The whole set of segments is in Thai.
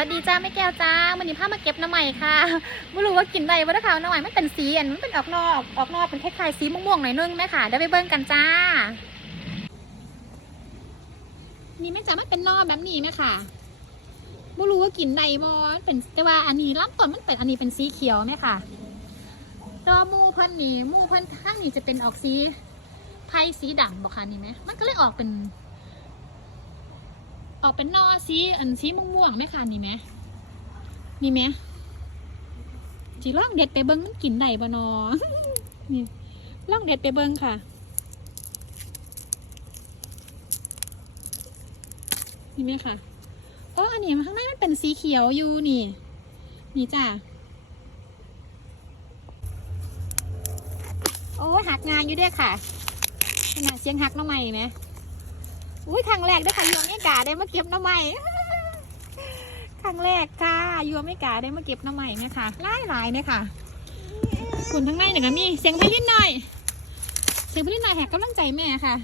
วัสดีจ้าแม่แก้วจ้าวันนี้พามาเก็บน้ำใหม่ค่ะไม่รู้ว่ากินได้บ่นะคะหน้ำใหม่มันเป็นสีอันมันเป็นออกนอกออกนอกเป็นคล้ายๆสีม่วงๆหน่อยนึงแม่ค่ะเดี๋ยวไปเบิ่งกันจ้า นี่แม่จ๋ามันเป็นนอกแบบนี้ไหมค่ะไม่รู้ว่ากินได้บ่มันเป็นแต่ว่าอันนี้ลำต้นมันเป็นอันนี้เป็นสีเขียวไหมค่ะดอหมูพันนี่หมูพันข้างนี้จะเป็นออกสีไผ่สีดำบอกค่ะนี่ไหมมันก็เลยออกเป็น ออกเป็นนอสีอันสีม่วงๆไหมคะนี่ไหมนี่ไหมจีล่องเด็ดไปเบิ้งมันกินได้บ่นอนี่ล่องเด็ดไปเบิ้งค่ะ นี่ไหมค่ะโอ้อันนี้ข้างในมันเป็นสีเขียวอยู่นี่ นี่จ้ะโอ้หักงานอยู่เด้วยค่ะขนาดเสียงหักน้องใหม่ไหม อุ้ยครั้งแรกได้ค่ะยูอเมริกาได้มาเก็บน้ำใหม่ครั้งแรกค่ะยูอเมริกาได้มาเก็บน้ำใหม่นี่ค่ะหลายหลายๆเนี่ยค่ะคุณทั้งในหนึ่งมีเสียงพลินหน่อย เสียงพลินหน่อยแหกกำลังใจแม่ค่ะ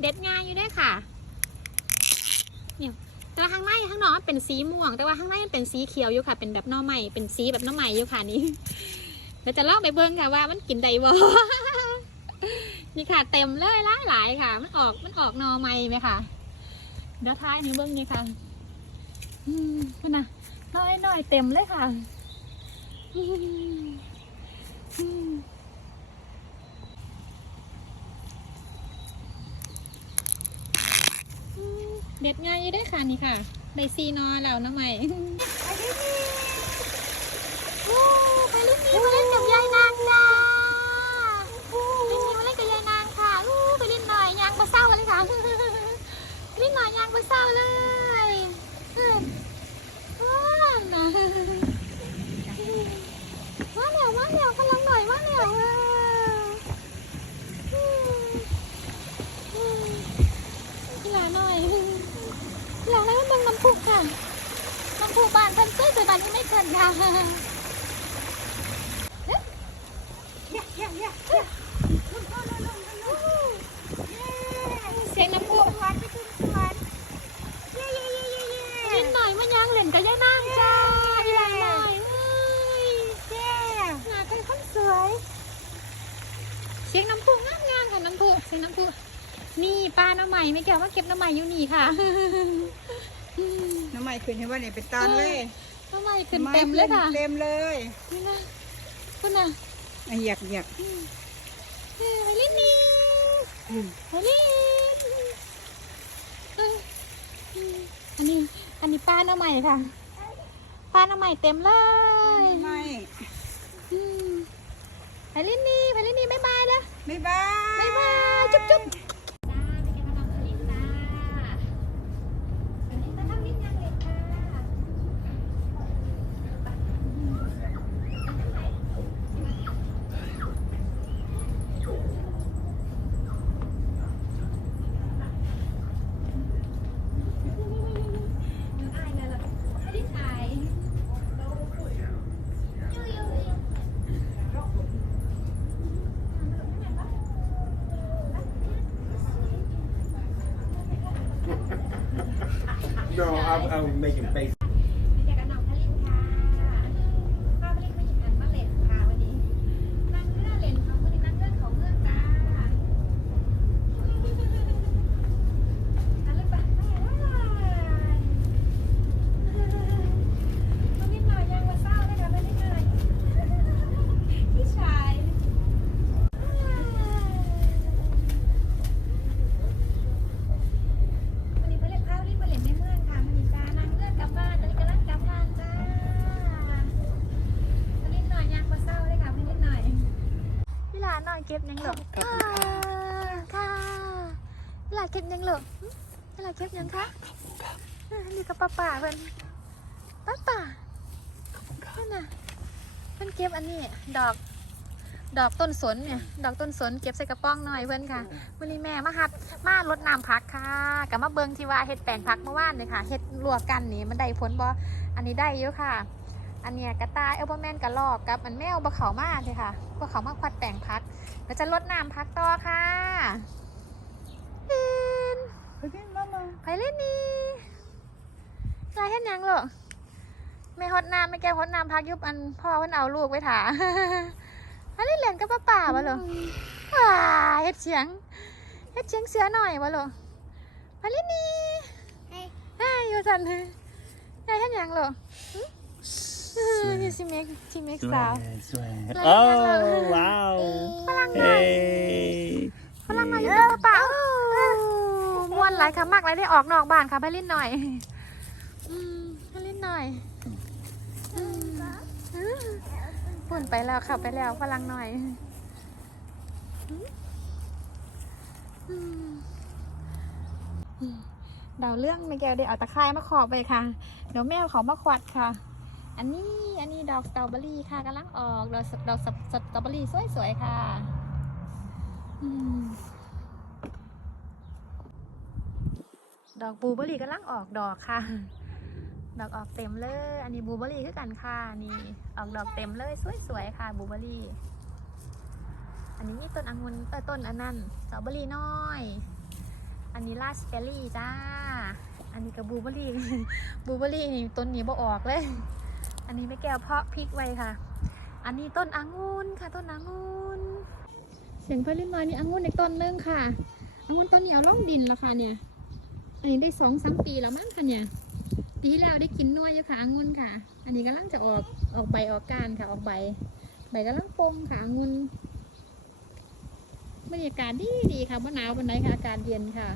เด็ดงานอยู่ด้วยค่ะเนี่ย แต่ว่าข้างในข้างนอกเป็นสีม่วง แต่ว่าข้างในมันเป็นสีเขียวอยู่ค่ะ เป็นแบบน่อใหม่เป็นสีแบบน่อใหม่อยู่ค่ะนี่เดี๋ยวจะลองไปเบิ้งค่ะว่ามันกินได้บ่นี่ค่ะ เต็มเลยหลายหลายๆค่ะ มันออกมันออกนอใหม่ไหมค่ะเดี๋ยวท้ายนี้เบิ้งนี่ค่ะ อืมคุณน่ะน้อยน้อยๆเต็มเลยค่ะ อืมอืมอืม เด็ดง่ายอยู่ได้อค่ะนี่ค่ะได้ซีนอแล้วน้ำใหม่โอ้ไปเล่นนี้มาเล่นกับยายนางจ้าเล่นนี้มาเล่นกับยายนางค่ะอู้ไปเล่นหน่อยยางมาเศร้าเลยค่ะเล่นหน่อยยางมาเศร้าเลยเออว้าวนะว่าแล้วว่าแล้วพลังหน่อยว่าแล้วอะอืมอืมกีฬาหน่อย กีฬาอะไรมันเป็นน้ำพุค่ะน้ำพุบานเพิ่นเต้ยแต่บานนี้ไม่เกินค่ะเสียงน้ำพุนิดหน่อยมันยังเล่นกับยายนางจ้าอีหลานหน่อยเอ้ยหน้าเป็นคนสวย เสียงน้ำพุงามงามๆค่ะน้ำพุเสียงน้ำพุนี่ปลาหน้ำใหม่ไม่แก้วมาเก็บหน้ำใหม่อยู่นี่ค่ะ น้ำใหม่ขึ้นให้ว่าเนี่ยเป็นตอนเลยหน้ำใหม่ขึ้นเต็มเลยค่ะเต็มเลยนี่นะคุณน่ะอะอยากอยากเออไปลินนี่อืมไปลินเอออันนี้ อันนี้ปลาหน้ำใหม่ค่ะปลาหน้ำใหม่เต็มเลยน้ำใหม่อืมไปลินนี่ไปลินนี่บ๊ายบายแล้วบ๊ายบายบ๊ายบาย จุ๊บจุ๊บ I'm was making faces. ก็บยังหลบค่ะค่ะพี่หลาเก็บยังหลบพี่หลาเก็บยังคะอ่านี่กับป้าป่าเพิ่นป้าป่านั่นน่ะเพิ่นเก็บอันนี้ดอกดอกต้นสนเนี่ยดอกต้นสนเก็บใส่กระป๋องหน่อยเพิ่อนค่ะวันนี้แม่มาหัดมารดน้ำพักค่ะกับมาเบิงที่ว่าเฮ็ดแปลงพักเมื่อวานเลยค่ะเฮ็ดลวกกันนี่มันได้ผลบ่อันนี้ได้เยอะค่ะ อันเนี้ยกระต่ายเอลเบอร์แมนกระลอกกับอันแมวบะเขามากเลยค่ะบะเขามากควัดแต่งพักเราจะลดน้ำพักต่อค่ะเอ็นไปกินมามาไปเล่นนี่ยายเห็นยังเหรอไม่ฮดน้ำไม่แก้ฮดน้ำพักยุบอันพ่อเพิ่นเอาลูกไว้ถาอันนี้เล่นกับป้าป่าวะเหรอว้าเฮ็ดเสียงเฮ็ดเสียงเสือหน่อยวะเหรอไปเล่นนี่เฮ้ยอยู่สันเลยยายเห็นยังเหรอหึเออนี่สิเมกสิเมกสาว swear. Like Oh, that. wow. ฝรั่งหน่อย Hey. ฝรั่งมาอยู่กับป้าป่าม้วนหลายคำมากหลายได้ออกนอกบ้านค่ะไปเล่นหน่อยอืมไปเล่นหน่อยอืมอืมปุ่นไปแล้วขับไปแล้วฝรั่งหน่อยอืมอืมเดาวเรื่องไม่แก้วได้เอาตะไคร้มาขอบไปค่ะเดี๋ยวแมวเขามาขวัดค่ะ อันนี้อันนี้ดอกสตรอเบอรี่ค่ะกำลังออกดอกสดอกสตรอเบอรี่สวยๆค่ะดอกบลูเบอรี่กำลังออกดอกค่ะ ดอกออกเต็มเลย อันนี้บลูเบอรี่คือกันค่ะนี่ออกดอกเต็มเลยสวยๆค่ะบลูเบอรี่ อันนี้มีต้นองุ่นเออต้นอันนั้นสตรอเบอรี่น้อย อันนี้ราสเบอรี่จ้า อันนี้กับบลูเบอรี่บลูเบอรี่นี่ต้นนี้บ่ออกเลย อันนี้ไม่แก้วเพาะพริกไว้ค่ะ อันนี้ต้นองุ่นค่ะต้นองุ่นเสียงเพลินน้อยนี่องุ่นในต้นนึงค่ะองุ่นต้นนี้เอาล่องดินแล้วค่ะเนี่ย อันนี้ได้สองสามปีแล้วมั้งค่ะเนี่ย ปีที่แล้วได้กินนัวอยู่ค่ะองุ่นค่ะ อันนี้กำลังจะออกออกใบออกก้านค่ะออกใบ ใบกำลังปงค่ะองุ่นบรรยากาศดีดีค่ะว่าหนาววันไหนค่ะอากาศเย็นค่ะ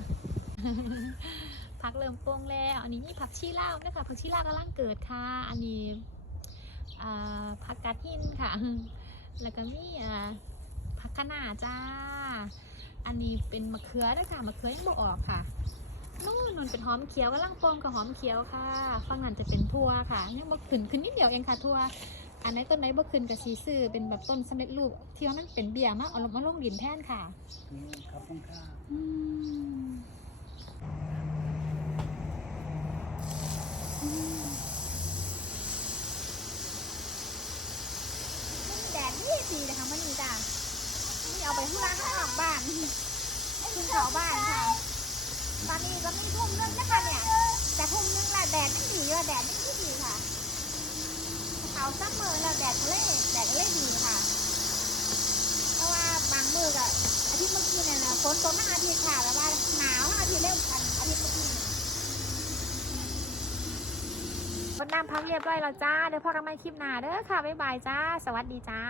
ผักเริ่มปงแล้ว อันนี้นี่ผักชีลาวนะคะผักชีลาวกำลังเกิดค่ะ อันนี้อ่า ผักกาดหินค่ะ แล้วก็มีอ่าผักคะน้าจ้า อันนี้เป็นมะเขือด้วยค่ะ มะเขือยังบ่ออกค่ะนู่นนนเป็นหอมเขียวกำลังปงกับหอมเขียวค่ะฝั่งนั้นจะเป็นทั่วค่ะยังบ่ขึ้นขึ้นนิดเดียวเองค่ะทั่วอันไหนต้นไหนบ่ขึ้นกับสีซื้อเป็นแบบต้นสำเร็จรูปที่ว่ามันเป็นเบี้ยมาเอาลงมาลงดินแทนค่ะอืมอืมแดดนี่ดีเลยค่ะมันนี่จ้ะนี่เอาไปข้างล่าข้างนอกบ้านขึ้นเขาบ้านค่ะ ตอนนี้ก็มีทุ่มนึงนะคะเนี่ย แต่ทุ่มนึงแหละแดดไม่ดีว่าแดดไม่ดีค่ะเขาซัมเมอร์แล้วแดดเลยแดดเลยดีค่ะ เพราะว่าบางมือก็อาทิตย์เมื่อกี้เนี่ยนะฝนตกทั้งอาทิตย์ค่ะแล้วว่าหนาวอาทิตย์เร็วกันอาทิตย์เมื่อกี้ รดน้ำพักเรียบร้อยแล้วจ้า เดี๋ยวพอกันใหม่คลิปหน้าเด้อค่ะ บ๊ายบายจ้า สวัสดีจ้า